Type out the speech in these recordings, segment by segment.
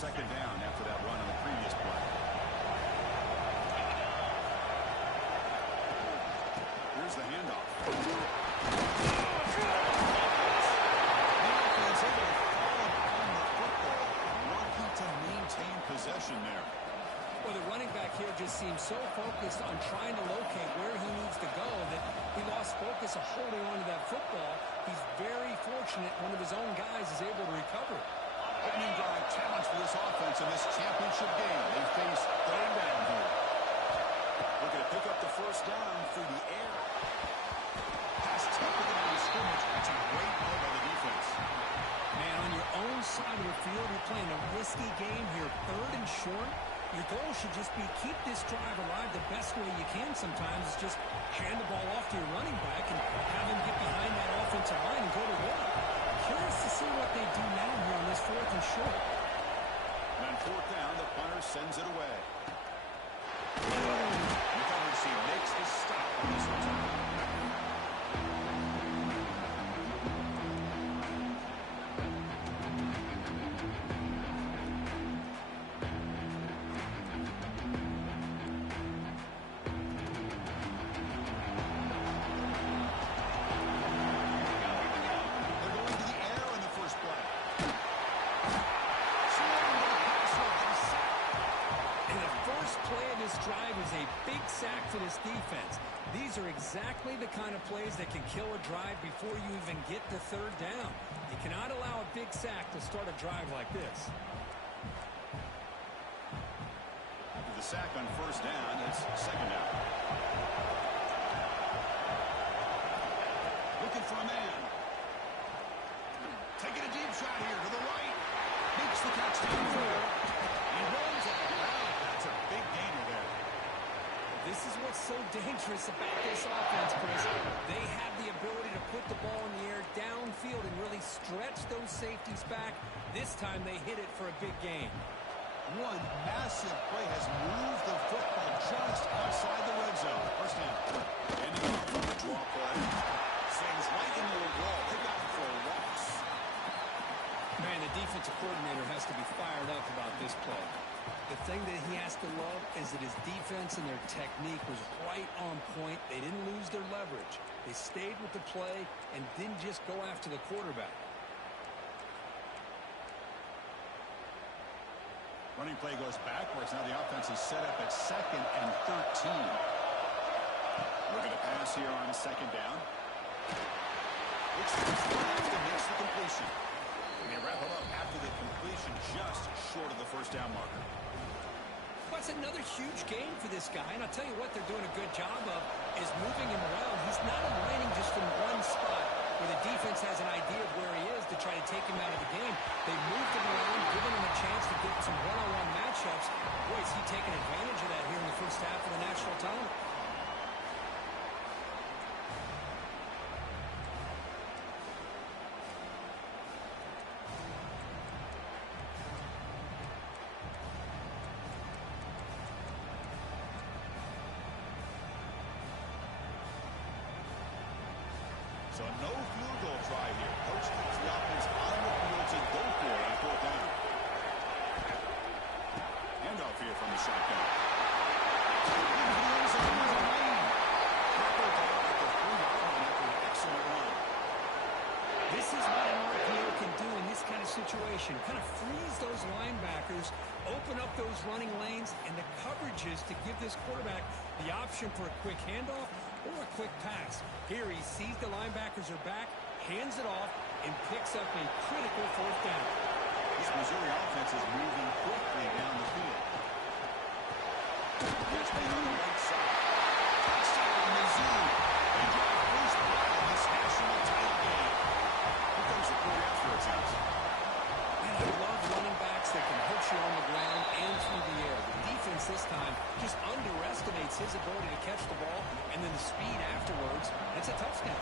second down after that run on the previous play. Here's the handoff. The offense able to follow on the football, lucky to maintain possession there. Well, the running back here just seems so focused on trying to locate where he needs to go that he lost focus of holding on to that football. He's very fortunate one of his own guys is able to recover it. Opening drive challenge for this offense in this championship game. They face third down here. Looking to pick up the first down through the air. Pass taken out of scrimmage. That's a great play by the defense. Man, on your own side of the field, you're playing a risky game here. Third and short. Your goal should just be keep this drive alive the best way you can sometimes is just hand the ball off to your running back and have him get behind that offensive line and go to work. Curious to see what they do now here on this fourth and short. And on fourth down, the punter sends it away. McCoverty makes the stop on this return. For this defense. These are exactly the kind of plays that can kill a drive before you even get to third down. You cannot allow a big sack to start a drive like this. After the sack on first down, it's second down. Looking for a man. Taking a deep shot here to the right. Makes the catch downfield. He runs all around. That's a big gainer there. This is what's so dangerous about this offense, Chris. They have the ability to put the ball in the air downfield and really stretch those safeties back. This time they hit it for a big gain. One massive play has moved the football just outside the red zone. First down. Ending up from the draw play. Sings right into the wall. They got it for a loss. Man, the defensive coordinator has to be fired up about this play. The thing that he has to love is that his defense and their technique was right on point. They didn't lose their leverage. They stayed with the play and didn't just go after the quarterback. Running play goes backwards. Now the offense is set up at 2nd and 13. Looking to pass here on second down. Looks like to miss the completion. And they wrap it up after the completion just short of the first down marker. That's another huge game for this guy, and I'll tell you what they're doing a good job of is moving him around. He's not aligning just from one spot where the defense has an idea of where he is to try to take him out of the game. They moved him around, giving him a chance to get some one-on-one matchups. Boy, is he taking advantage of that here in the first half of the national title. So no field goal try here. Coach keeps the offense on the field to go for it on fourth down. Handoff here from the shotgun. This is what an RPO can do in this kind of situation. Kind of freeze those linebackers, open up those running lanes, and the coverages to give this quarterback the option for a quick handoff or a quick pass. Here he sees the linebackers are back, hands it off, and picks up a critical fourth down. This Missouri offense is moving quickly down the field. Catch made on the right side. Touchdown, Mizzou. They drive first blood in this national title game. Here comes the quarter after it sounds. Man, I love running backs that can hurt you on the ground and through the air. The defense this time just underestimates his ability to catch the ball, and then the speed afterwards. It's a touchdown.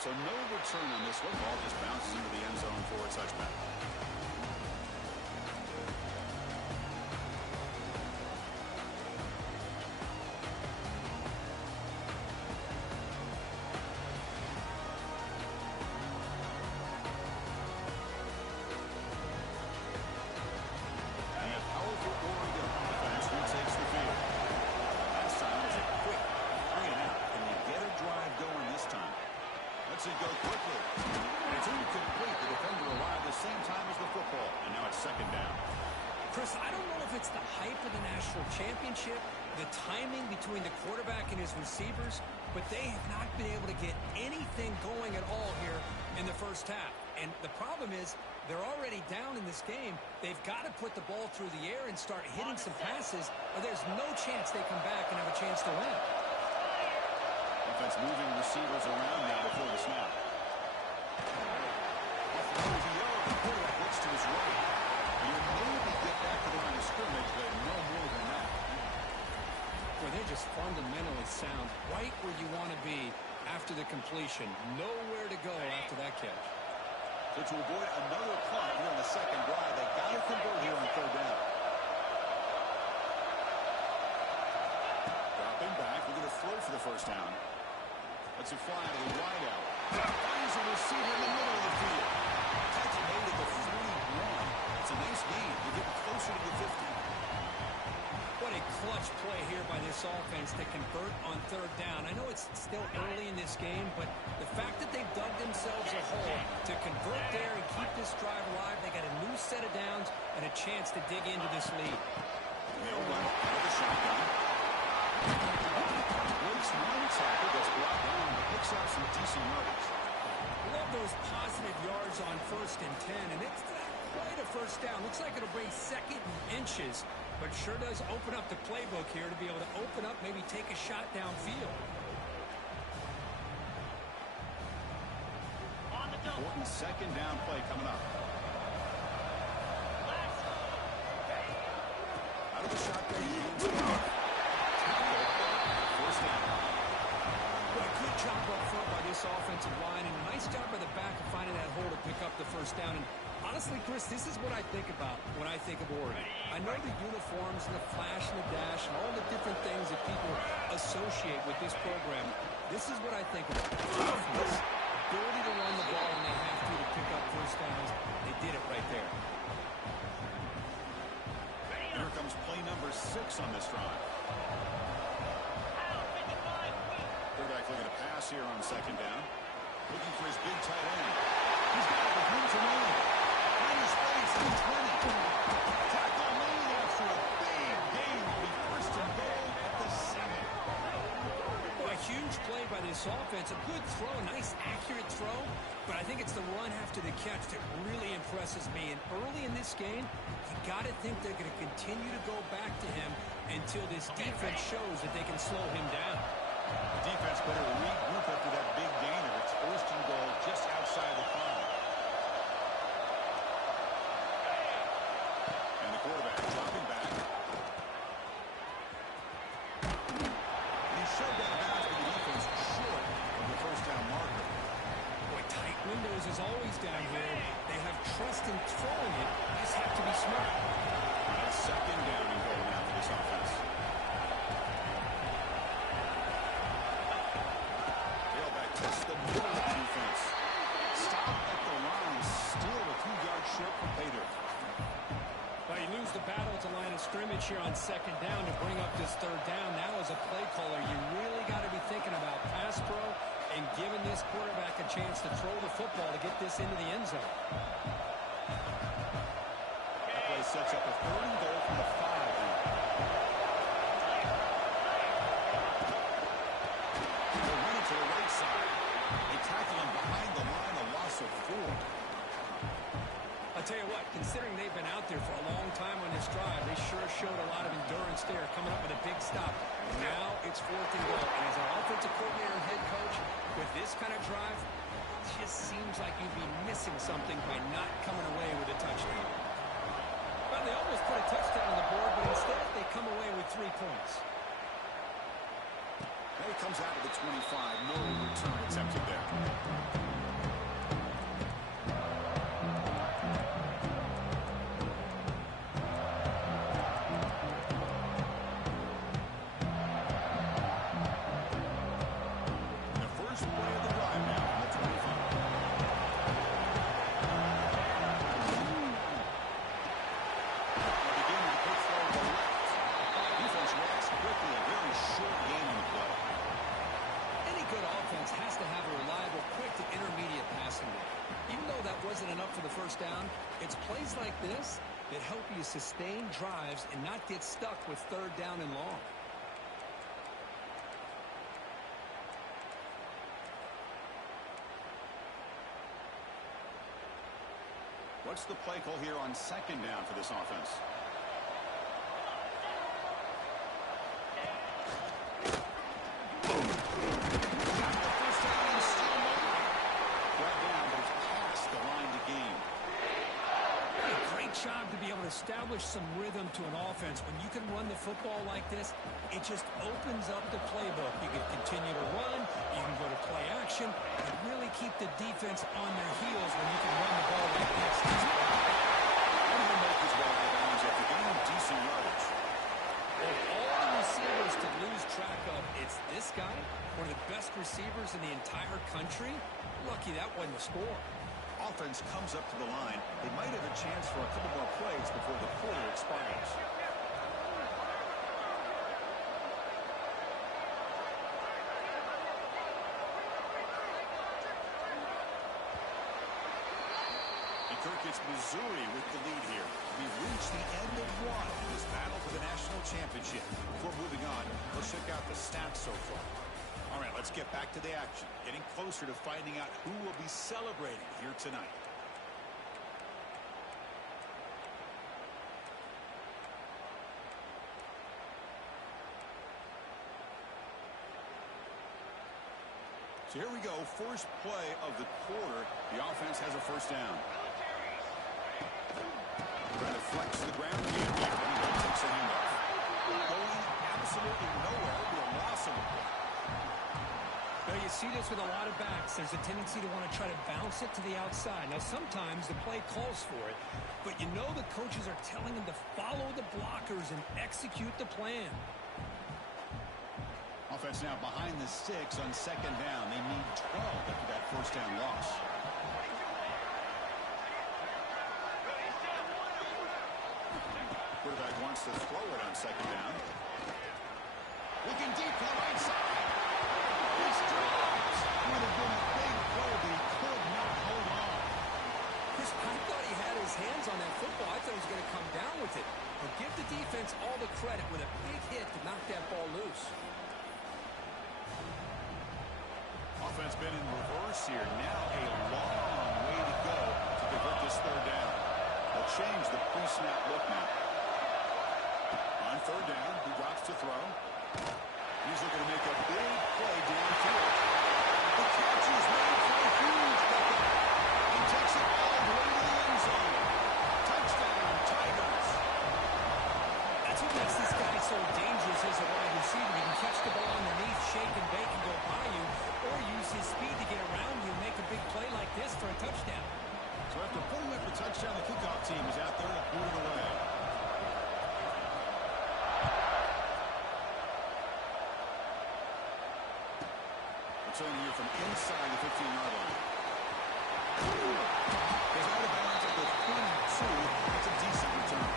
So no return on this one. Ball just bounces into the end zone for a touchback. second down. Chris, I don't know if it's the hype of the national championship, the timing between the quarterback and his receivers, but they have not been able to get anything going at all here in the first half. And the problem is they're already down in this game. They've got to put the ball through the air and start hitting some passes, or there's no chance they come back and have a chance to win. Defense moving receivers around now before the snap. The quarterback looks to his right. You maybe get back to the line of scrimmage, but no more than that. Well, they're just fundamentally sound, right where you want to be after the completion. Nowhere to go after that catch. So to avoid another punt here on the second drive, they've got to convert here on third down. Dropping back, we're going to throw for the first down. Let's it fly to the wide out. Finds a receiver in the middle of the field. Catch made at the 41. It's a nice gain. They get closer to the 50. What a clutch play here by this offense to convert on third down. I know it's still early in this game, but the fact that they've dug themselves a hole to convert there and keep this drive alive, they got a new set of downs and a chance to dig into this lead. They'll run out of the shotgun. Breaks one tackle, gets brought down, and picks up some decent yardage. Love those positive yards on 1st and 10, and it's not quite a first down. Looks like it'll bring second and inches, but sure does open up the playbook here to be able to open up, maybe take a shot downfield. Important second down play coming up. Out of the shotgun. First down. Well, a good job up front by this offensive line, and a nice job by the back of finding that hole to pick up the first down. And honestly, Chris, this is what I think about when I think of Oregon. I know the uniforms and the flash and the dash and all the different things that people associate with this program. This is what I think about. Toughness, ability to run the ball when they have to pick up first downs. They did it right there. Here comes play number 6 on this drive. Quarterback looking to pass here on second down. Looking for his big tight end. He's got it with room to run. Find his space in 20. Tackle made after a big gain. Will be first and goal at the 7. Well, a huge play by this offense. A good throw, nice accurate throw. But I think it's the run after the catch that really impresses me. And early in this game, you got to think they're going to continue to go back to him until this defense shows that they can slow him down. The defense better regroup after that big gain of its first and goal just outside the 5. And the quarterback dropping back. And he shoved out of bounds with the defense short of the first down marker. Boy, tight windows is always down here. They have trust in throwing it. Just have to be smart. That's second down and goal now for this offense. Test the middle of the defense. Stop at the line. Still a few yards short from pay dirt. Well, you lose the battle at the line of scrimmage here on second down to bring up this third down. Now as a play caller, you really got to be thinking about pass pro and giving this quarterback a chance to throw the football to get this into the end zone. That play sets up a third and goal from the 5. They're running to the right side. They tackle him behind the line, a loss of 4. I'll tell you what, considering they've been out there for a long time on this drive, they sure showed a lot of endurance there, coming up with a big stop. Now it's 4th and goal. And as an offensive coordinator and head coach, with this kind of drive, it just seems like you'd be missing something by not coming away with a touchdown. Well, they almost put a touchdown on the board, but instead they come away with 3 points. And it comes out of the 25. No return attempted there. plays like this that help you sustain drives and not get stuck with third down and long. What's the play call here on second down for this offense? Boom. Got the first down and still moving. Brought down, but it's past the line to gain. Great job to be able to establish some rhythm to an offense. When you can run the football like this, it just opens up the playbook. You can continue to run, you can go to play action, and really keep the defense on their heels when you can run the ball like this. How do they make this ball out of bounds after gaining decent yardage? Of all the receivers to lose track of, it's this guy, one of the best receivers in the entire country. Lucky that wasn't a score. Offense comes up to the line. They might have a chance for a couple more plays before the quarter expires. And Kirk, it's Missouri with the lead here. We've reached the end of one in this battle for the national championship. Before moving on, let's check out the stats so far. All right, let's get back to the action. Getting closer to finding out who will be celebrating here tonight. So here we go, first play of the quarter. The offense has a first down. Trying to flex the ground game here. He takes a handoff. Going absolutely nowhere. It'll be a loss of the play. Now you see this with a lot of backs. There's a tendency to want to try to bounce it to the outside. Now sometimes the play calls for it, but you know the coaches are telling them to follow the blockers and execute the plan. Offense now behind the sticks on second down. They need 12 after that first down loss. Quarterback wants to throw it on second down. Looking deep to the right side. This drives. Would have been a big play, but he could not hold on. Chris, I thought he had his hands on that football. I thought he was going to come down with it. But give the defense all the credit with a big hit to knock that ball loose. Offense been in reverse here. Now a long way to go to convert this third down. They'll change the pre-snap look now. On third down, he drops to throw. He's looking to make a big play downfield. The catch is made for a huge bucket. He takes it all the way to the end zone. Touchdown, Tigers. That's what makes this guy so dangerous as a wide receiver. He can catch the ball underneath, shake and bake and go by you, or use his speed to get around you and make a big play like this for a touchdown. So after pulling up the touchdown, the kickoff team is out there to boot it away. Returning here from inside the 15-yard line. Goes out of bounds at the 22. That's a decent return.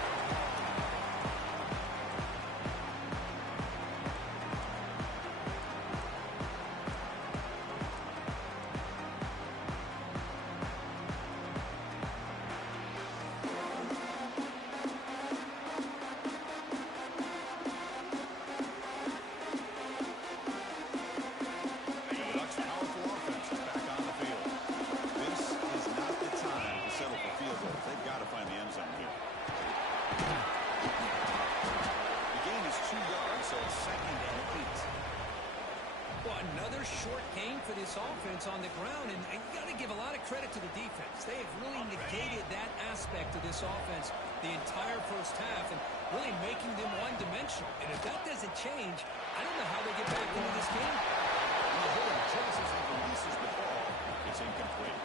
Offense on the ground, and you got to give a lot of credit to the defense. They have really negated that aspect of this offense the entire first half and really making them one-dimensional. And if that doesn't change, I don't know how they get back into this game. The Hood chases and releases the ball. It's incomplete.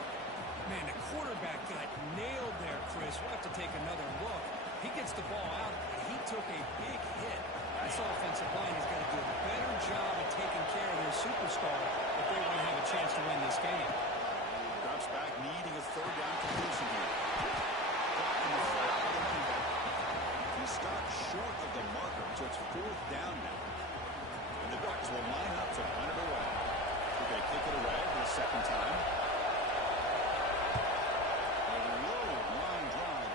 Man, the quarterback got nailed there, Chris. We'll have to take another look. He gets the ball out, but he took a big hit. This offensive line has got to do a better job of taking care of their superstar if they want to have a chance to win this game. Drops back, needing a third down completion here. Blocking the flat of the running back. He stopped short of the marker, so it's fourth down now. And the Ducks will line up to punt it away. They kick it away for the second time. A low line drive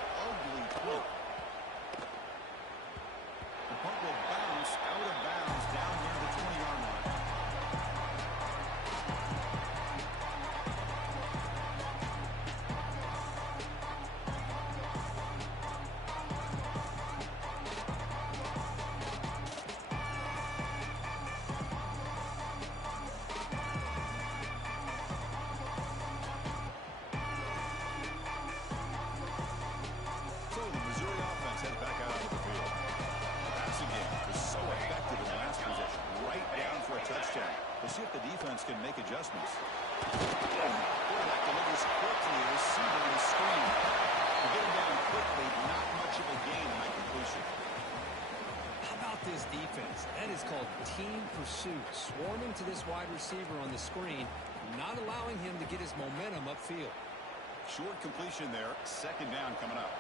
adjustments. Quarterback delivers quickly. Receiver on the screen. To get him down quickly, not much of a gain in that completion. How about this defense? That is called team pursuit. Swarming to this wide receiver on the screen, not allowing him to get his momentum upfield. Short completion there. Second down coming up.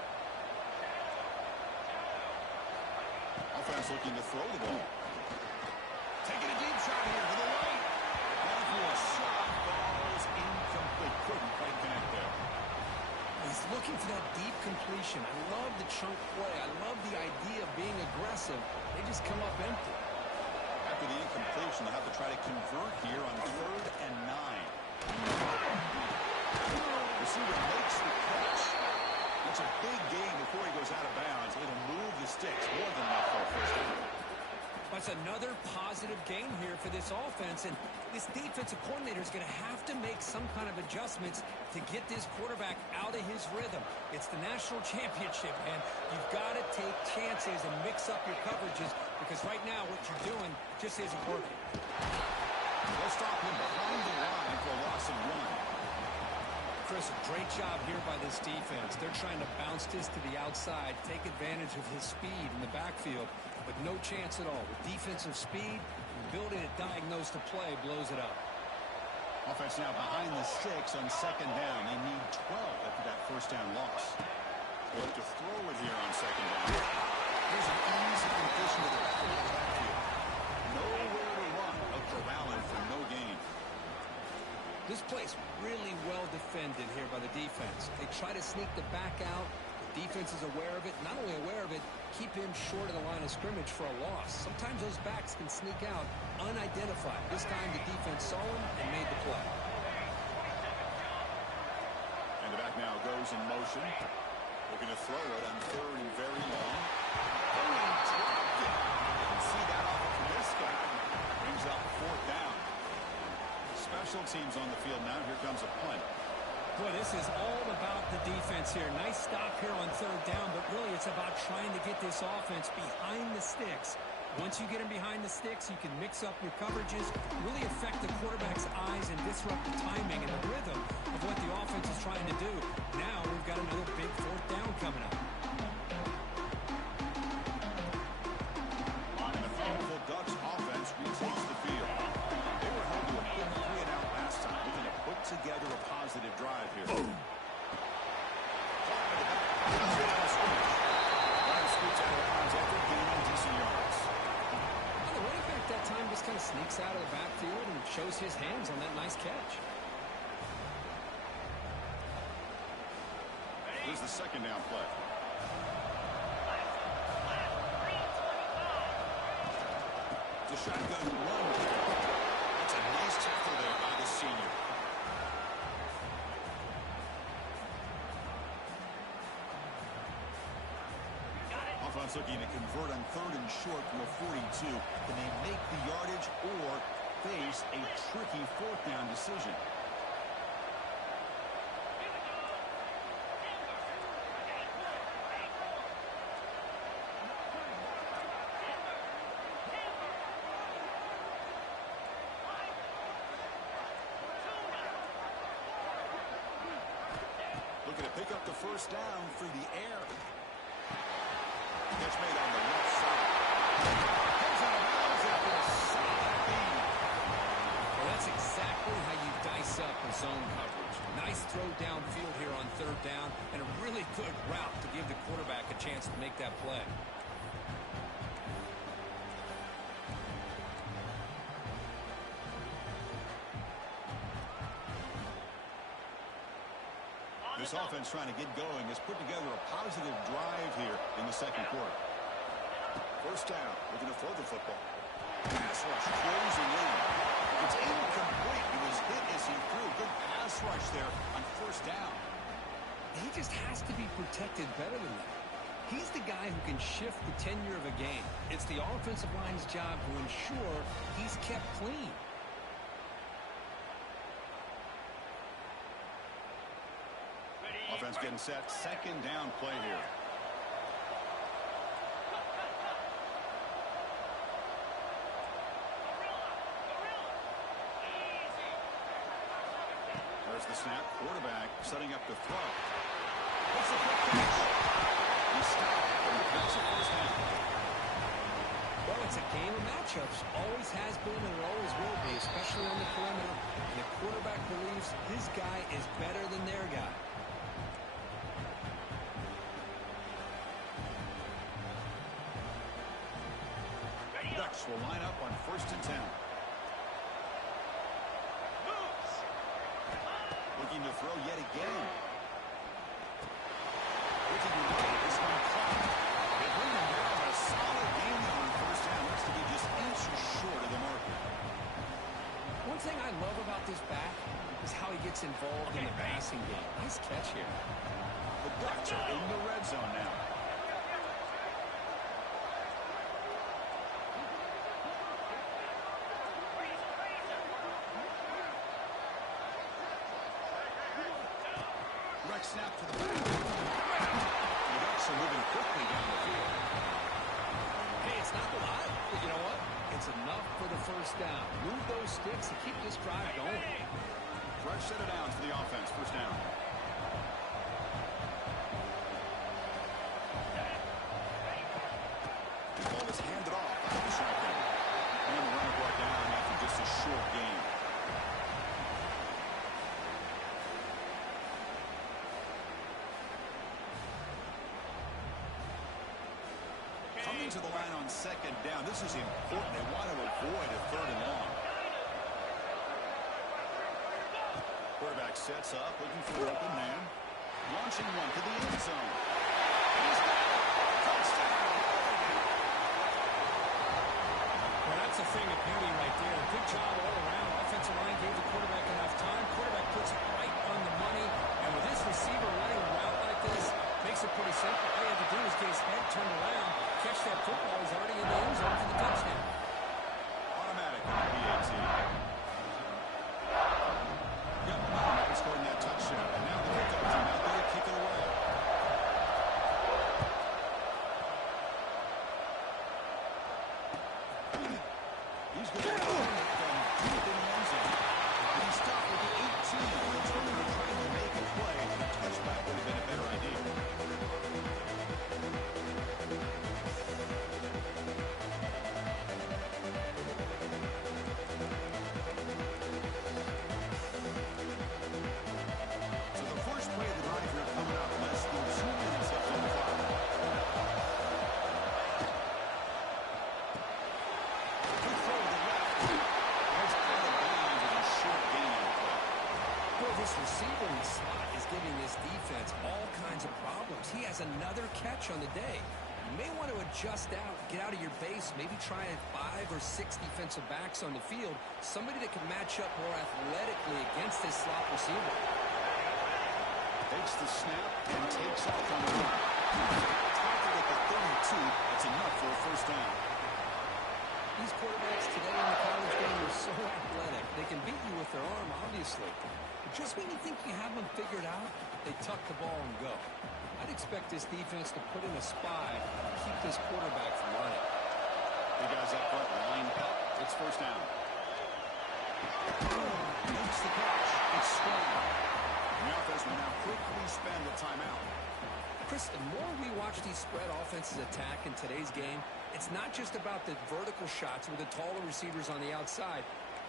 Offense looking to throw the ball. Taking a deep shot here to the right. Down for a shot. Ball's incomplete. Couldn't quite connect there. He's looking for that deep completion. I love the chunk play. I love the idea of being aggressive. They just come up empty. After the incompletion, they'll have to try to convert here on 3rd and 9. Receiver makes the catch. That's a big gain before he goes out of bounds. It'll move the sticks more than enough for a first down. That's another positive gain here for this offense, and this defensive coordinator is going to have to make some kind of adjustments to get this quarterback out of his rhythm. It's the national championship, man. You've got to take chances and mix up your coverages, because right now what you're doing just isn't working. They'll stop him behind the line for a loss of 1. Chris, a great job here by this defense. They're trying to bounce this to the outside, take advantage of his speed in the backfield, but no chance at all. With defensive speed, building it diagnosed to play blows it up. Offense now behind the sticks on 2nd down. They need 12 after that first down loss. Look to throw it here on 2nd down. Here's an easy completion to the backfield. Nowhere to run. A corralling for no gain. This play's really well defended here by the defense. They try to sneak the back out. The defense is aware of it. Not only aware of it, keep him short of the line of scrimmage for a loss. Sometimes those backs can sneak out unidentified. This time the defense saw him and made the play. And the back now goes in motion. Looking to throw it on 3rd and very long. Oh, he dropped it. Didn't see that off from this guy. Brings up 4th down. Special teams on the field now. Here comes a punt. Boy, this is all about the defense here. Nice stop here on 3rd down, but really it's about trying to get this offense behind the sticks. Once you get him behind the sticks, you can mix up your coverages, really affect the quarterback's eyes and disrupt the timing and the rhythm of what the offense is trying to do. Now we've got another big 4th down coming up. And the powerful Ducks offense retakes the field. They were held to a quick 3-and-out last time. They're going to put together a positive drive here. Boom. The running back that time just kind of sneaks out of the backfield and shows his hands on that nice catch. Here's the 2nd down play. It's a shotgun run. It's a nice tackle there by the senior. Offense looking to convert on 3rd and short from a 42. Can they make the yardage or face a tricky 4th down decision? Looking to pick up the first down through the air. Catch made on the left side. Comes out of bounds after a solid lead. Well, that's exactly how you dice up a zone coverage. Nice throw downfield here on 3rd down, and a really good route to give the quarterback a chance to make that play. This offense trying to get going has put together a positive drive here in the 2nd quarter. First down, looking to throw the football. Pass rush closing in. It's incomplete. He was hit as he threw. Good pass rush there on 1st down. He just has to be protected better than that. He's the guy who can shift the tenure of a game. It's the offensive line's job to ensure he's kept clean. Offense getting set. 2nd down play here. the snap. Quarterback setting up to throw. What's the quick catch? He stopped and that's a first down. Well, it's a game of matchups. Always has been and it always will be, especially on the perimeter. And the quarterback believes his guy is better than their guy. Ducks will line up on 1st and 10. Looking to throw yet again. Looking to get this one caught. They bring him down a solid game there on 1st down. Looks to be just inches short of the marker. One thing I love about this back is how he gets involved in the passing game. Nice catch here. The Ducks are in the red zone now. Snap to the back. The Ducks are moving quickly down the field. Hey, it's not a lot, but you know what? It's enough for the first down. Move those sticks and keep this drive going. Fresh set of downs for the offense. 1st down. The ball is handed off out of the shotgun. And the runner brought down after just a short gain. Coming to the line on 2nd down. This is important. They want to avoid a 3rd and long. Quarterback sets up, looking for an open man. Launching one to the end zone. He's got it. Touchdown. Well, that's a thing of beauty right there. Good job all around. Offensive line gave the quarterback enough time. Quarterback puts it right on the money. And with this receiver running a route like this, makes it pretty simple. All you have to do is get his head turned around, catch that football. He's already in the end zone for the touchdown. Automatic on the PAT. Yep, automatic scoring that touchdown. And now the kickoff team out there to kick it away. He's going to from deep in the end zone. And he's stopped with the 18. Returning to try to make a play. And a touchback would have been a better idea. Receiver in the slot is giving this defense all kinds of problems. He has another catch on the day. You may want to adjust out, get out of your base, maybe try 5 or 6 defensive backs on the field, somebody that can match up more athletically against this slot receiver. Takes the snap and takes off on the run. Tackled at the 32. That's enough for a 1st down. These quarterbacks today in the college game are so athletic. They can beat you with their arm, obviously. Just when you think you have them figured out, they tuck the ball and go. I'd expect this defense to put in a spy and keep this quarterback from running. The guys up front lined up. It's 1st down. Makes the catch. It's strong. The offense will now quickly spend the timeout. Chris, the more we watch these spread offenses attack in today's game, it's not just about the vertical shots with the taller receivers on the outside.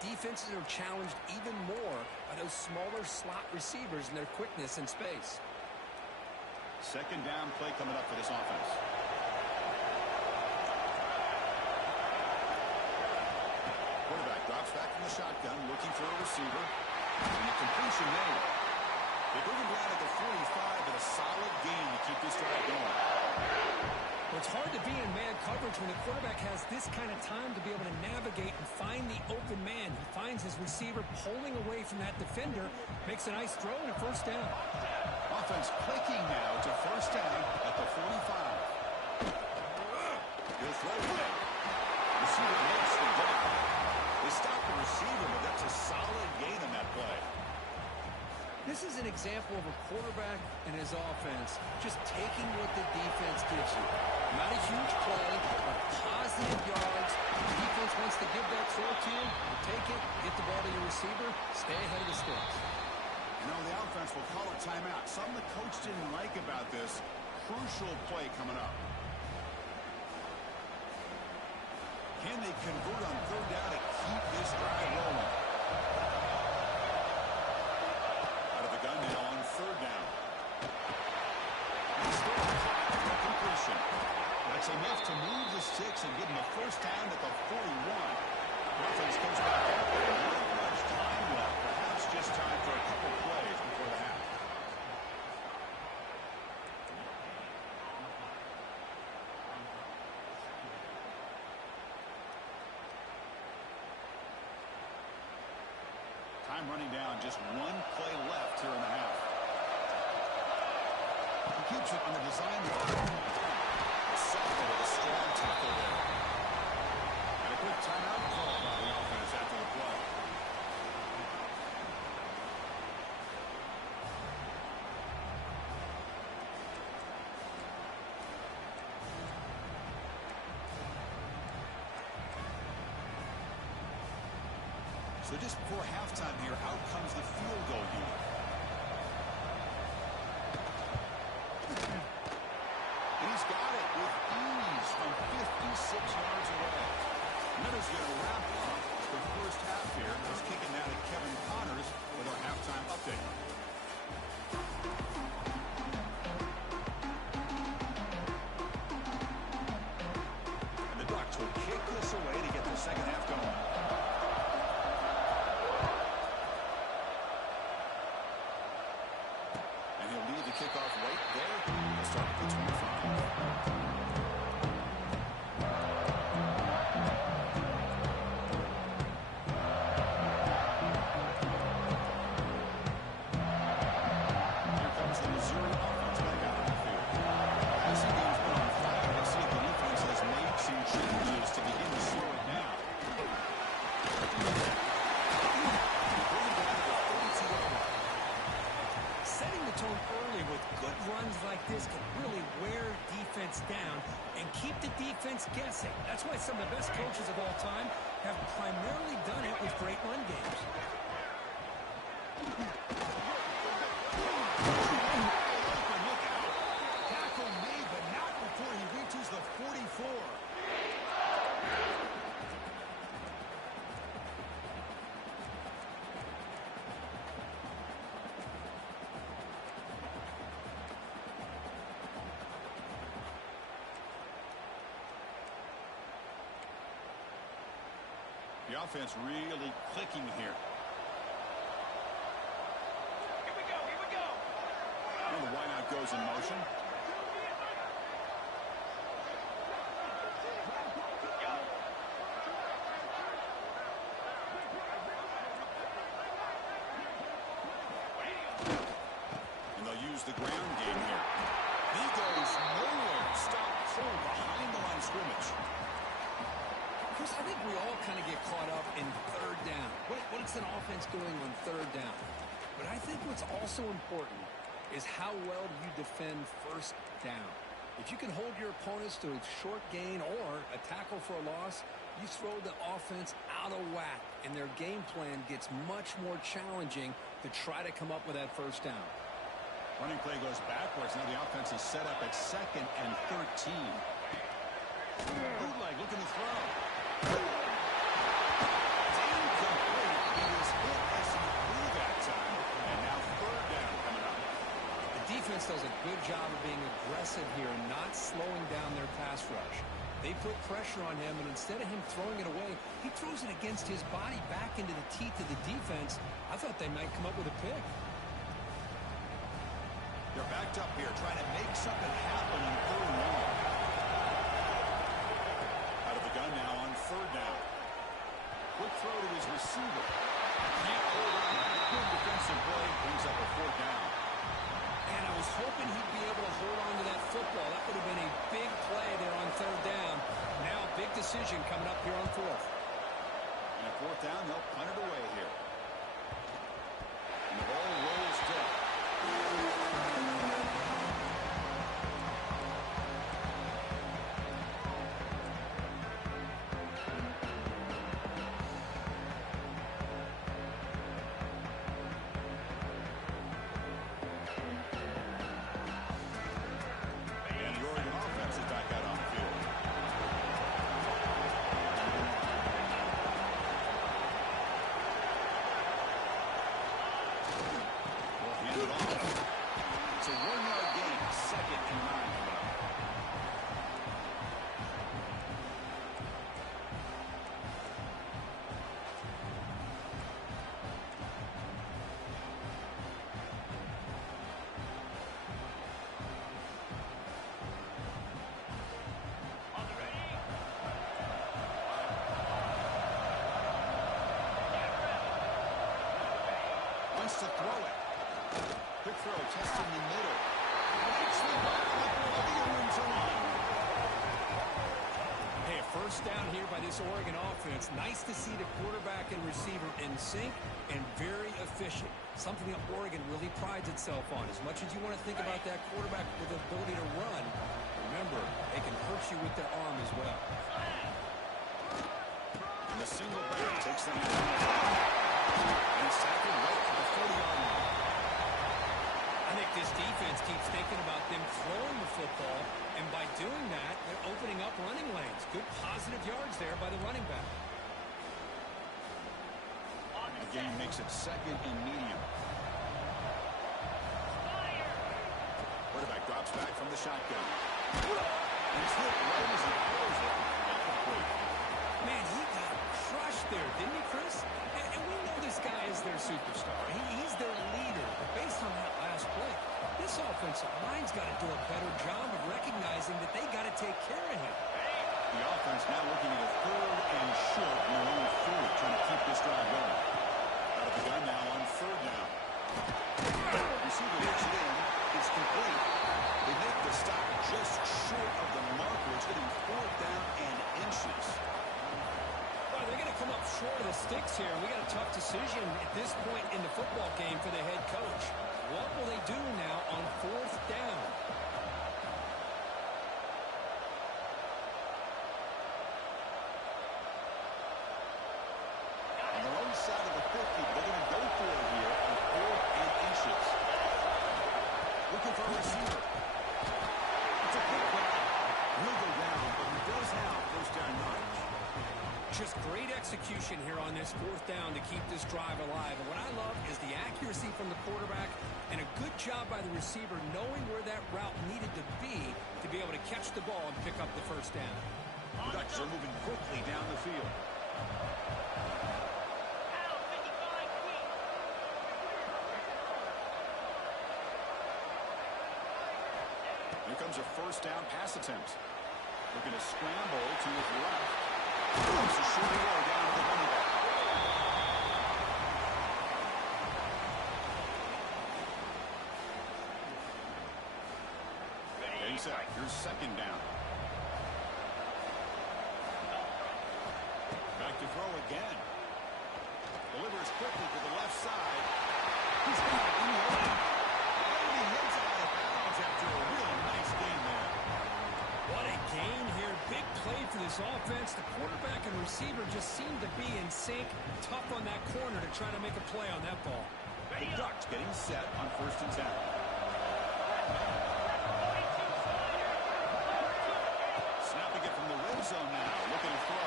Defenses are challenged even more by those smaller slot receivers and their quickness in space. 2nd down play coming up for this offense. Quarterback drops back from the shotgun, looking for a receiver. And the completion made. They bring him down at the 45, but a solid gain to keep this drive going. Well, it's hard to be in man coverage when the quarterback has this kind of time to be able to navigate and find the open man. He finds his receiver pulling away from that defender, makes a nice throw and a 1st down. Offense clicking now to 1st down at the 45. Good throw play. Receiver makes the grab. They stop the receiver, but that's a solid gain on that play. This is an example of a quarterback and his offense just taking what the defense gives you. Not a huge play, but positive yards. The defense wants to give that throw to you. You take it, get the ball to your receiver, stay ahead of the sticks. No, the offense will call a timeout. Something the coach didn't like about this. Crucial play coming up. Can they convert on third down and keep this drive rolling? Out of the gun now on third down. He's still caught for a completion. That's enough to move the sticks and give them a first down at the 41. The offense comes back out there. Not much time left. Perhaps just time for a couple plays before the half. Time running down, just one play left here in the half. He keeps it on the design line. Safety with a strong tackle there. And a quick timeout call by the offense after the play. So just before halftime here, out comes the field goal unit. And he's got it with ease from 56 yards away. Mizzou's going to wrap up the first half here. Let's kick it now to Kevin Connors with our halftime update. And the Ducks will kick this away to get the second half going. Kickoff right there. We'll start at the 25. Here comes the Missouri offense back out on the field. Passing game's been on fire. Let's see if the defense has made some changes to begin to slow it down. Setting the tone early with good runs like this can really wear defense down and keep the defense guessing. That's why some of the best coaches of all time have primarily done it with great run games. Look out. Tackle made, but not before he reaches the 44. The offense really clicking here. Here we go, here we go. And the wideout goes in motion. And they'll use the ground game here. He goes nowhere. Stop full behind the line of scrimmage. Chris, I think we all kind of get caught up in third down. What is an offense doing on third down? But I think what's also important is how well you defend first down. If you can hold your opponents to a short gain or a tackle for a loss, you throw the offense out of whack, and their game plan gets much more challenging to try to come up with that first down. Running play goes backwards. Now the offense is set up at 2nd and 13. Bootleg looking to throw. It's incomplete. He was hit as he threw that time. And now third down coming up. The defense does a good job of being aggressive here and not slowing down their pass rush. They put pressure on him, and instead of him throwing it away, he throws it against his body back into the teeth of the defense. I thought they might come up with a pick. They're backed up here trying to make something happen on third and long. Out of the gun now on third down. Quick throw to his receiver. Can't hold on. Good defensive play. Brings up a fourth down. And I was hoping he'd be able to hold on to that football. That would have been a big play there on third down. Now a big decision coming up here on fourth. And at fourth down, they'll punt it away here. And the ball rolls dead. looks to throw it. Quick throw, testing the middle. Makes the ball up over the end line. Hey, a first down here by this Oregon offense. Nice to see the quarterback and receiver in sync and very efficient. Something that Oregon really prides itself on. As much as you want to think about that quarterback with the ability to run, remember, they can hurt you with their arm as well. And the single back takes them out. And it's tackled right at the 40-yard line. I think this defense keeps thinking about them throwing the football, and by doing that, they're opening up running lanes. Good positive yards there by the running back. The game makes it second and medium. Quarterback drops back from the shotgun. And it's hit right as he throws it. Man, he got crushed there, didn't he, Chris? And we know this guy is their superstar. He's their leader. But based on that last play, this offensive line's got to do a better job of recognizing that they got to take care of him. The offense now looking at a third and short in their own 40, trying to keep this drive going. Out of the gun now on third down. Receiver hits it in. It's complete. They make the stop just short of the marker. It's getting fourth down and inches. Well, they're going to come up short of the sticks here. We got a tough decision at this point in the football game for the head coach. What will they do now on fourth down? On their own side of the 50, they're going to go for it here on fourth and inches. Looking for a receiver. It's a quick grab. He'll go down, but he does have first down yardage. Just great execution here on this fourth down to keep this drive alive. And what I love is the accuracy from the quarterback and a good job by the receiver knowing where that route needed to be able to catch the ball and pick up the first down. The Ducks are moving quickly down the field. Here comes a first down pass attempt. Looking to scramble to his left. It's a short row down to the running back. Getting set. Here's second down. Back to throw again. Delivers quickly to the left side. He's got it in the open. And he heads out of bounds after a really nice game there. What a gain here. Big play for this offense. The quarterback and receiver just seem to be in sync. Tough on that corner to try to make a play on that ball. The Ducks getting set on first and 10. Snapping it from the red zone now. Looking to throw.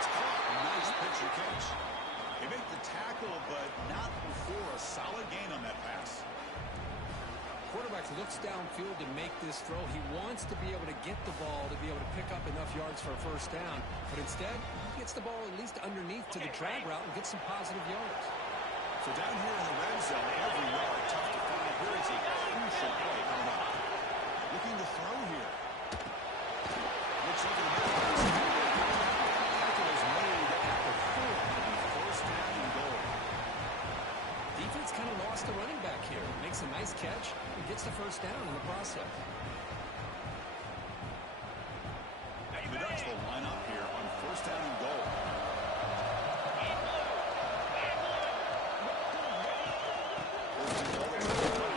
It's caught. Nice picture catch. He made the tackle, but not before a solid gain on that pass. Quarterback looks downfield to make this throw. He wants to be able to get the ball to be able to pick up enough yards for a first down. But instead, he gets the ball at least underneath to the drag route and gets some positive yards. So down here in the red zone, every yard tough to find. Here is a crucial play coming up. Looking to throw here. Looks like a tackle is made at the 4. First down and goal. Defense kind of lost the running back here. Makes a nice catch and gets the first down in the process. The Ducks will line up here on first down and goal. First and goal.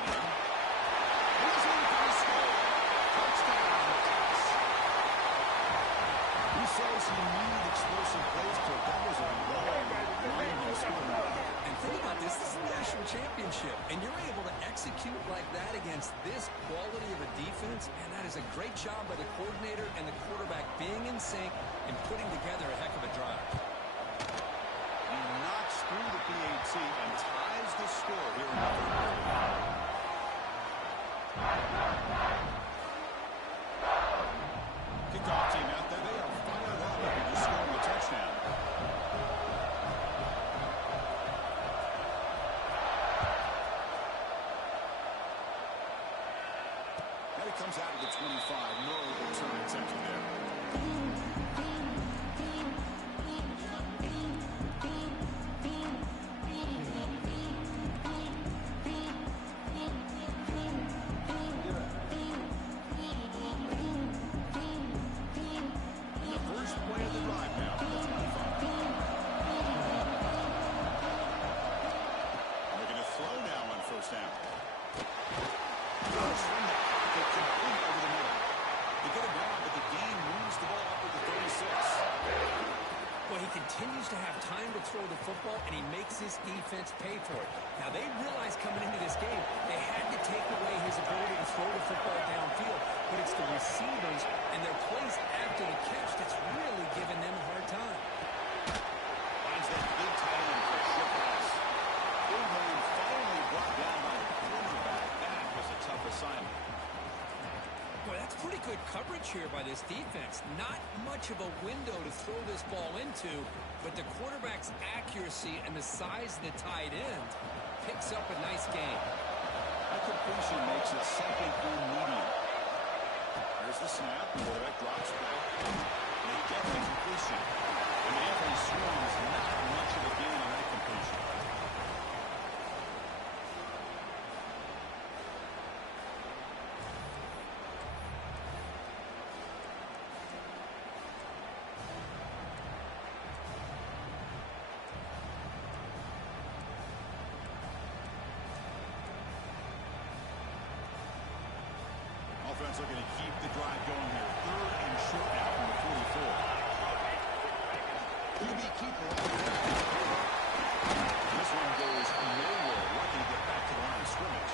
He's in for the score. Touchdown. He says he needed explosive plays, but that was a long line score. And think about this. This is a national championship, and you're able to execute like that against this quality of a defense, and that is a great job by the coordinator and the quarterback being in sync and putting together a heck of a drive. He knocks through the PAT and ties the score here in the third quarter. Kickoff team out there. They are fired up after just scoring a touchdown. Now he comes out of the 25. No return attempted there. continues to have time to throw the football, and he makes his defense pay for it. Now, they realized coming into this game they had to take away his ability to throw the football downfield, but it's the receivers and their plays after the catch that's really giving them a hard time. Finds that big tight end for a short pass. Big man finally brought down by the cornerback. That was a tough assignment. Boy, that's pretty good coverage here by this defense. Not much of a window to throw this ball into, but the quarterback's accuracy and the size of the tight end picks up a nice gain. That completion makes it second and medium. There's the snap. The quarterback drops back. And they get the completion. And the defense swarms. Not much of a gain on that completion. Offense looking to keep the drive going here. Third and short now from the 44. QB keeper on the way. This one goes nowhere. Lucky to get back to the line of scrimmage.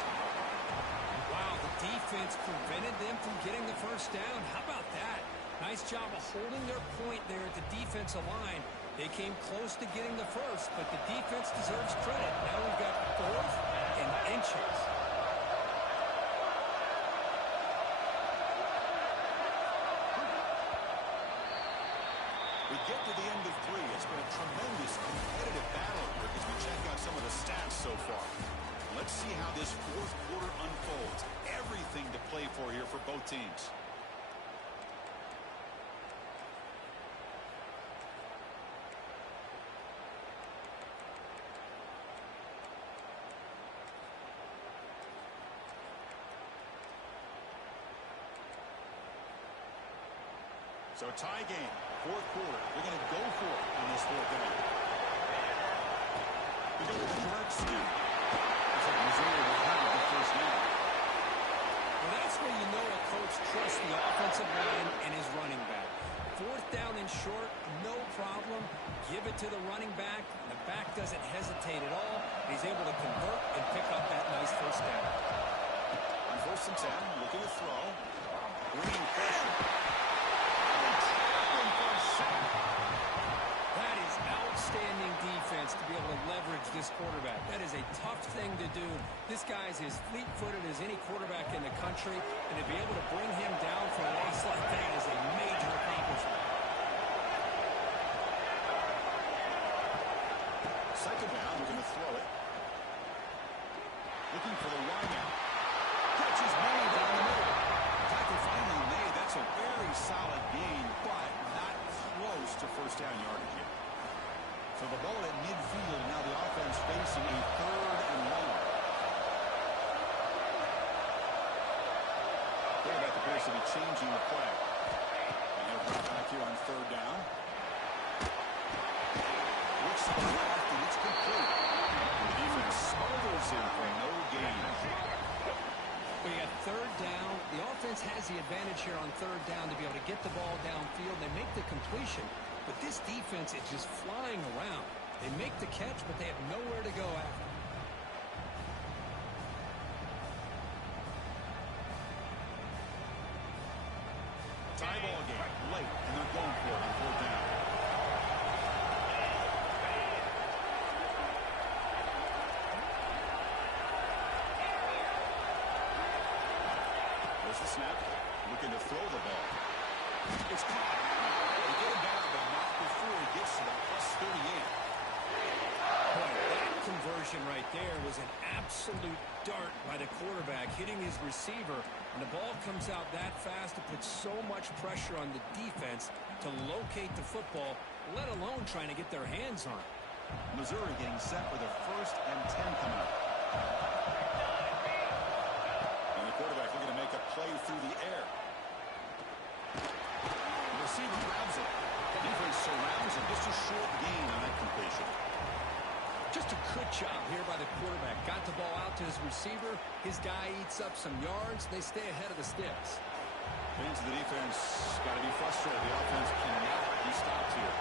Wow, the defense prevented them from getting the first down. How about that? Nice job of holding their point there at the defensive line. They came close to getting the first, but the defense deserves credit. Now we've got 4th and inches. We get to the end of 3. It's been a tremendous competitive battle here as we check out some of the stats so far. Let's see how this fourth quarter unfolds. Everything to play for here for both teams. So tie game, fourth quarter. They're going to go for it on this fourth down. We go with the correct snap. Looks like Missouri will have the first down. Well, that's where you know a coach trusts the offensive line and his running back. Fourth down and short, no problem. Give it to the running back. The back doesn't hesitate at all. He's able to convert and pick up that nice first down. On 1st and 10, looking to throw. Bringing pressure. That is outstanding defense to be able to leverage this quarterback. That is a tough thing to do. This guy's as fleet-footed as any quarterback in the country, and to be able to bring him down for a loss like that is a major accomplishment. Second down, looking to throw it. Looking for the wideout. Catch is made down the middle. Tackle finally made. That's a very solid gain, but not close to first down yardage here. So the ball at midfield. Now the offense facing a 3rd and 1. Quarterback appears to be changing the play. And he'll drop back here on 3rd down. Looks to the left, and it's complete. The defense smothers him for no gain. We got 3rd down. The offense has the advantage here on 3rd down to be able to get the ball downfield. They make the completion, but this defense is just flying around. They make the catch, but they have nowhere to go after. Tie ball game late, and they're going for it on 4th down. There's the snap. Looking to throw the ball. It's caught. They get him down, but not before he gets to the +38. Boy, that conversion right there was an absolute dart by the quarterback, hitting his receiver, and the ball comes out that fast. It puts so much pressure on the defense to locate the football, let alone trying to get their hands on it. Missouri getting set for the 1st and 10 coming up. And the quarterback looking to make a play through the air. The receiver grabs it. The defense surrounds him. Just a short gain on that completion. Just a good job here by the quarterback. Got the ball out to his receiver. His guy eats up some yards. They stay ahead of the sticks. Fans of the defense got to be frustrated. The offense cannot be stopped here.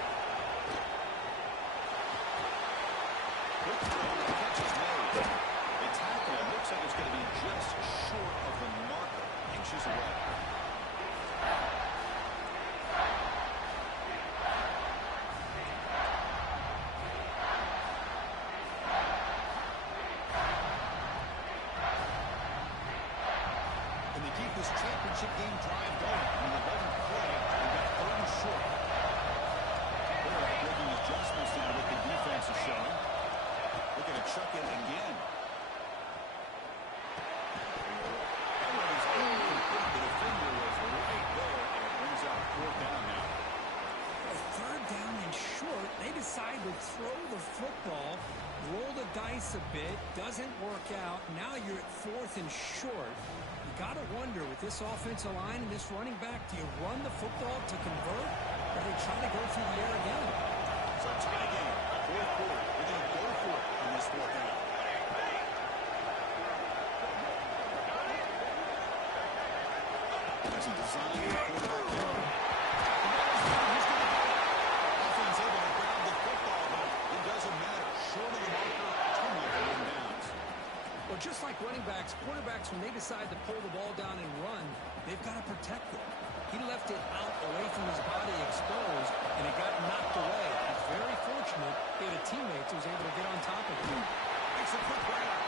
this championship game drive going. I mean, it doesn't play. They got third and short. Quarterback making adjustments now with the defense is showing. Looking to chuck it again. That one is incomplete. The defender was right there, and it brings up fourth down now. Third down and short. They decide to throw the football, roll the dice a bit, doesn't work out. Now you're at fourth and short. You got to wonder, with this offensive line and this running back, do you run the football to convert, or do they try to go through the air again? So tie game, fourth quarter. They're going to go for it on this fourth down. As he designed the quarterback there. Offense able to grab the football, but it doesn't matter. Short of the marker, turnover on downs. Well, just like running backs, quarterbacks, when they decide to pull the ball down and run, they've got to protect it. He left it out away from his body exposed, and it got knocked away. He's very fortunate he had a teammate who was able to get on top of him. Makes a quick grab.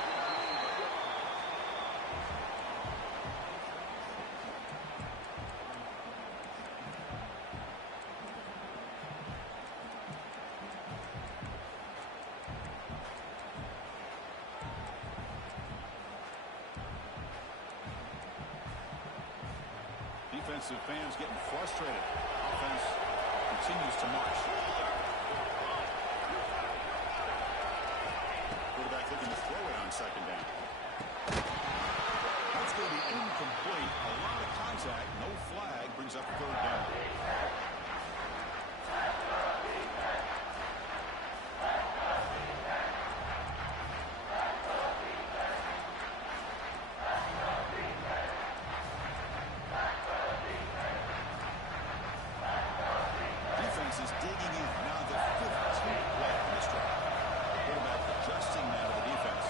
Defensive fans getting frustrated. Offense continues to march. Quarterback looking to throw it on second down. That's going to be incomplete. A lot of contact. No flag. Brings up third down. Is digging in. Now the 15th play on this drive. Quarterback adjusting now to the defense.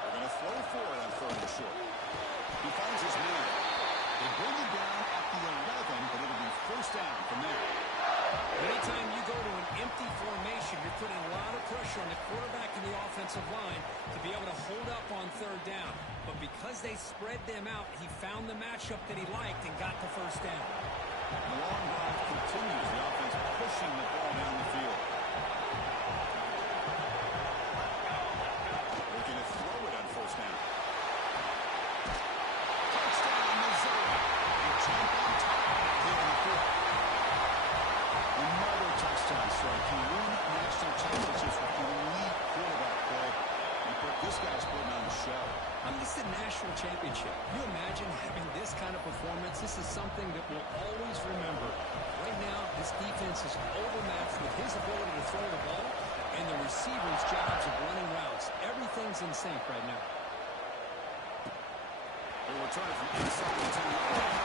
They're going to throw for it on third and short. He finds his man. They bring him down at the 11, but it'll be first down from there. Anytime you go to an empty formation, you're putting a lot of pressure on the quarterback and the offensive line to be able to hold up on third down. But because they spread them out, he found the matchup that he liked and got the first down. The long drive continues. The offense pushing the ball down the field. Looking to throw it on first down. Touchdown, Mizzou. They jump on top here in the fourth. Another touchdown strike. He won national championships with elite quarterback play. And this guy's putting on the show. I mean, this is a national championship. Can you imagine having this kind of performance? This is something that we'll always remember. Right now, this defense is overmatched with his ability to throw the ball and the receivers' jobs of running routes. Everything's in sync right now. They return it from inside the 10-yard line.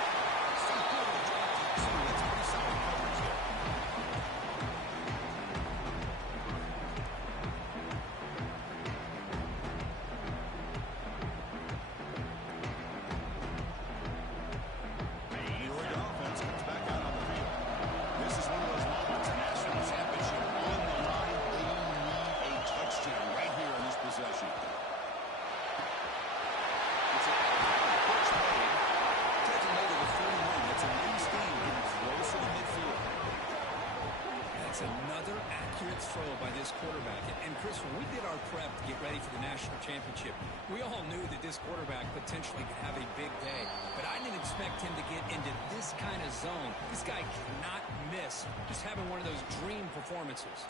Stop good with the drop. So that's pretty solid coverage there. Another accurate throw by this quarterback. And Chris, when we did our prep to get ready for the national championship, we all knew that this quarterback potentially could have a big day. But I didn't expect him to get into this kind of zone. This guy cannot miss. Just having one of those dream performances.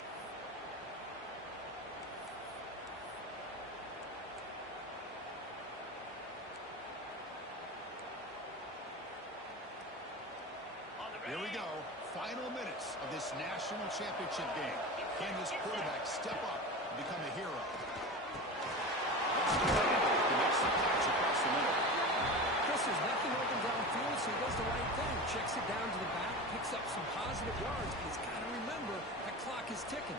Here we go. Final minutes of this national championship game. Can this quarterback step up and become a hero? He makes the catch across the middle. Chris, there's nothing open downfield, so he does the right thing. Checks it down to the back, picks up some positive yards, but he's got to remember that clock is ticking.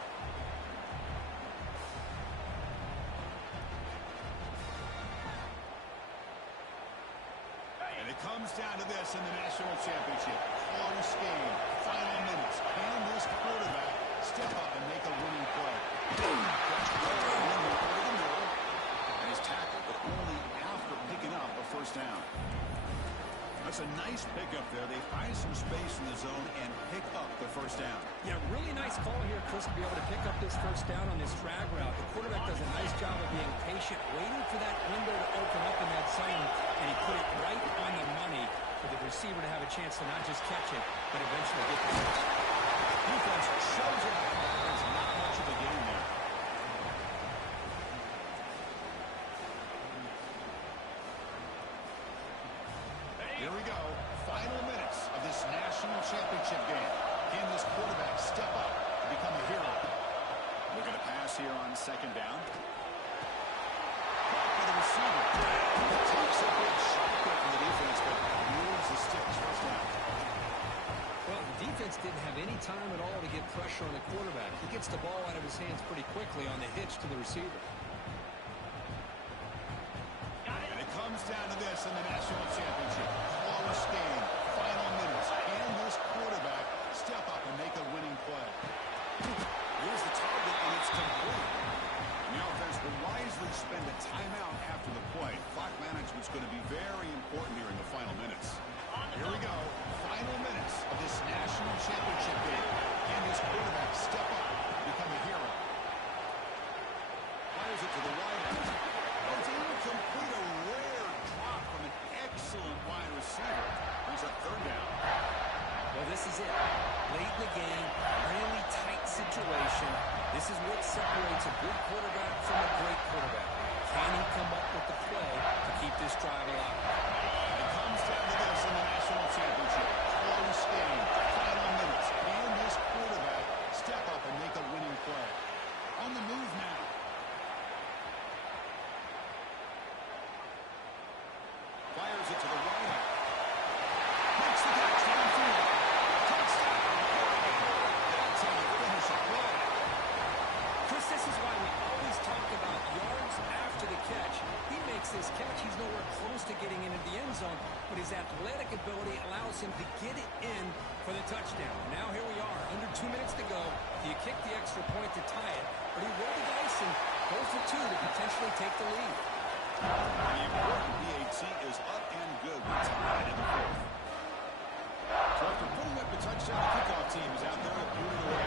And it comes down to this in the national championship. Close game, final minutes. Can this quarterback step up and make a winning play? Catch over the middle. tackle, but only after picking up a first down. That's a nice pickup there. They find some space in the zone and pick up the first down. Yeah, really nice call here, Chris, to be able to pick up this first down on this drag route. The quarterback does a nice job of being patient, waiting for that window to open up in that zone, and he put it right on the money for the receiver to have a chance to not just catch it, but eventually get the catch. Defense shows it up. There's not much of a gain there. Here we go. Final minutes of this national championship game. Can this quarterback step up and become a hero? We're going to pass here on second down. For the receiver. Takes a big shot there from the defense, but moves the sticks. First down. Well, the defense didn't have any time at all to get pressure on the quarterback. He gets the ball out of his hands pretty quickly on the hitch to the receiver. And it comes down to this in the national championship. Close game, final minutes. Can this quarterback step up and make a winning play? Here's the target, and it's complete. And the offense will wisely spend a timeout after the play. Clock management's going to be very important here in the final minutes. Here we go. Final minutes of this national championship game. Can this quarterback step up and become a hero? Fires it to the wide out. Oh, it's incomplete. A rare drop from an excellent wide receiver. There's a third down. Well, this is it. Late in the game, really tight situation. This is what separates a good quarterback from a great quarterback. Can he come up with the play to keep this drive alive? It comes down to this in the national championship. Close game, final minutes. Can this quarterback step up and make a winning play? On the move now. Fires it to the right out. Makes the catch downfield. Touchdown. That's how you finish a play. Chris, this is why we always talk about yards after the catch. He makes this catch. He's nowhere close to getting into the end zone, but his athletic ability allows him to get it in for the touchdown. Now here we are, under 2 minutes to go. Do you kick the extra point to tie it, or do you roll the dice and go for two to potentially take the lead? The important PAT is up and good. We're tied in the fourth. So after putting up the touchdown, the kickoff team is out there and moving away.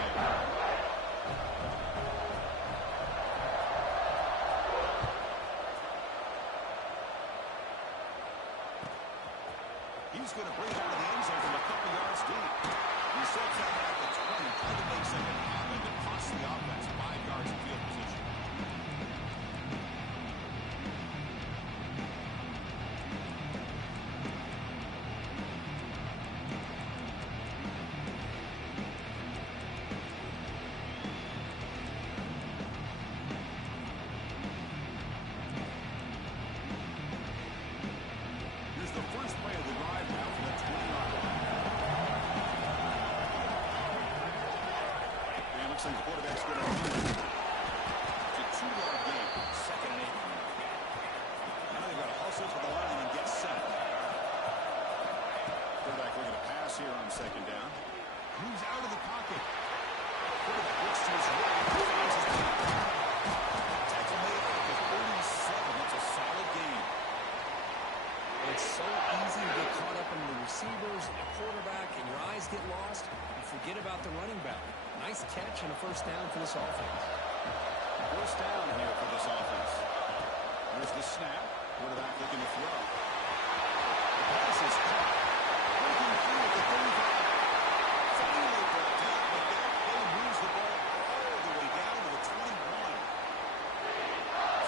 He's going to bring it out of the end zone from a couple yards deep. He sets out at the 20, trying to make something happen to cost the offense 5 yards in field position. Here's the first play of the drive now from the 20-yard line. And it looks like the quarterback's going to run it. It's a 2-yard gain, second and 8. Now they've got to hustle to the line and get set. Quarterback looking to pass here on second down. Moves out of the pocket. Quarterback looks to his right. Finds his back. Tackle made at the 37. That's a solid gain. It's so easy to get caught up in the receivers, the quarterback, and your eyes get lost. You forget about the running back. Nice catch and a first down for this offense. First down here for this offense. Here's the snap. Quarterback looking to throw. The pass is caught. Breaking through at the 35. Finally brought down, but they moves the ball all the way down to the 21.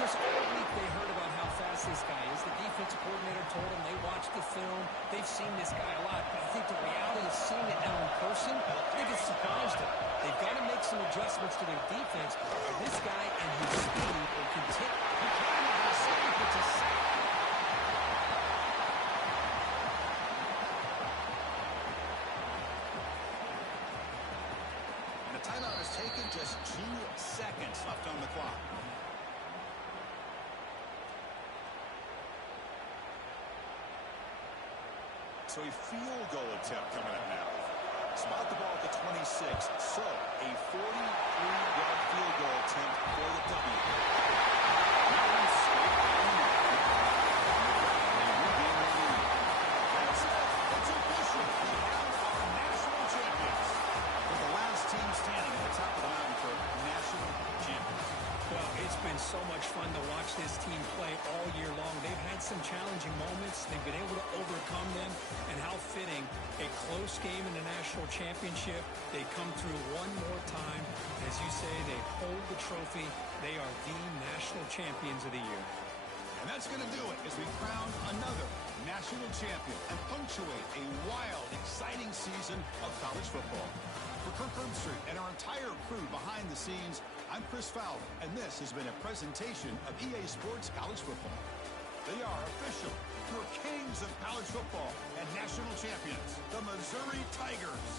Chris, all week they heard about how fast this guy is. The defensive coordinator told them they watched the film. They've seen this guy a lot. But I think the reality of seeing it now in person, I think it's surprised them. They've got to make some adjustments to their defense. This guy and his speed will continue. It's a sack. And the timeout is taken. Just 2 seconds left on the clock. So a field goal attempt coming up now. Spot the ball at the 26. So a 43-yard field goal attempt for the W. much fun to watch this team play all year long. They've had some challenging moments. They've been able to overcome them. And how fitting, a close game in the national championship. They come through one more time. As you say, they hold the trophy. They are the national champions of the year. And that's going to do it as we crown another national champion and punctuate a wild, exciting season of college football. For Kirk Herbstreit and our entire crew behind the scenes, I'm Chris Fowler, and this has been a presentation of EA Sports College Football. They are official, your kings of college football and national champions, the Missouri Tigers.